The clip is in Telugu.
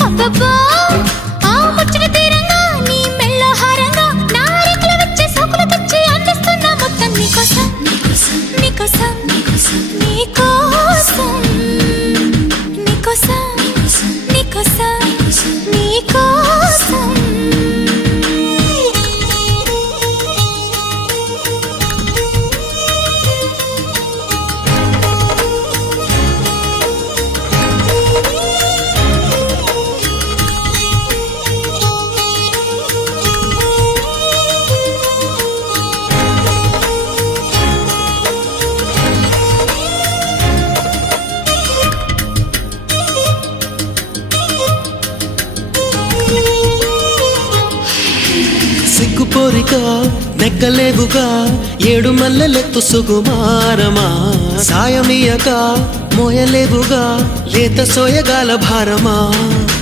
అబ్బబ్బా ఆ ముచ్చట తీరంగా నీ మెళ్ళ హారంగా నా రేకుల వచ్చే సోకులు తెచ్చి అందిస్తున్న మొత్తం నీకోసం నీకోసం నీకోసం నీకోసం నీకోసం నీకోసం నీకోసం సిగ్గుపోరిక నెక్కలేవుగా ఏడు మల్లెలెత్తు సుకుమారమా సాయమియక మోయలేవుగా లేత సోయగాల భారమా